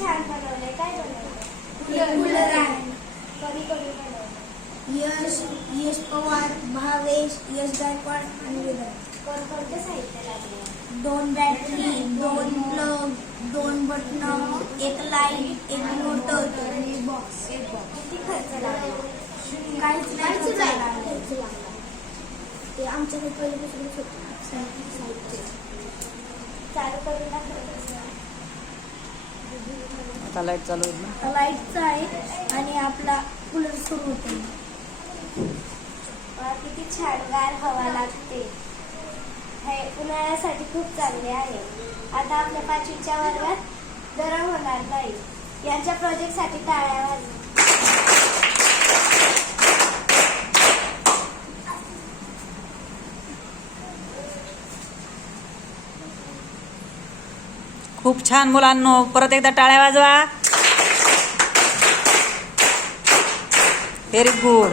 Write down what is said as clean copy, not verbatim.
छान बनवलंय. काय बनवलंय? कूलर आहे. कधी कधी बनवलं? यश पवार, भावेश, यश गायकवाड आणि विदर्भ. कोणकोणतं साहित्य लागलं? 2 battery, 2 plug, 2 button, 1 light, 1 motor आणि बॉक्स. किती खर्च लागला? काहीच नाही खर्च लागला. ते आमच्याकडे पहिल्यापासूनच होतं साहित्य. चालू करून दाखवायचं. आता लाईट चालू होईल ना. लाईटचा आहे आणि आपला कूलर सुरू होतो. किती छान गार हवा लागते. हे उन्हाळ्यासाठी खूप चांगले आहे. आता आपल्या 5वीच्या वर्गात गरम होणार नाही. यांच्या प्रोजेक्टसाठी टाळ्या वाजवा. खूप छान मुलांनो, परत एकदा टाळ्या वाजवा. Very good.